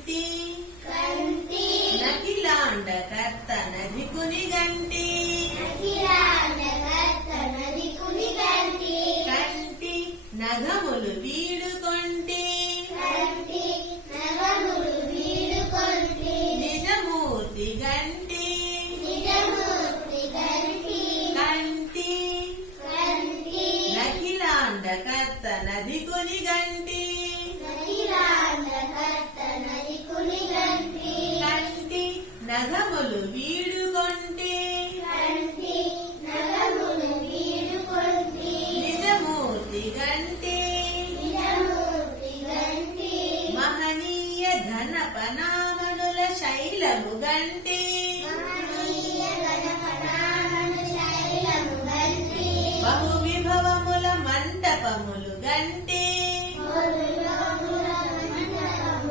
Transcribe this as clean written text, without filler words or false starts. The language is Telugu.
కంటి నకిలాండ కర్త నదికుని గంటి కంటి నగములు వీడుకొంటి నిజమూర్తి గంటి కంటి నకిలాండ కర్త నదికుని గంటి కంటి నగములు వీడుకొంటి నిజమూర్తి గంటి మహనీయ ఘనపనామనుల శైలము గంటి బహు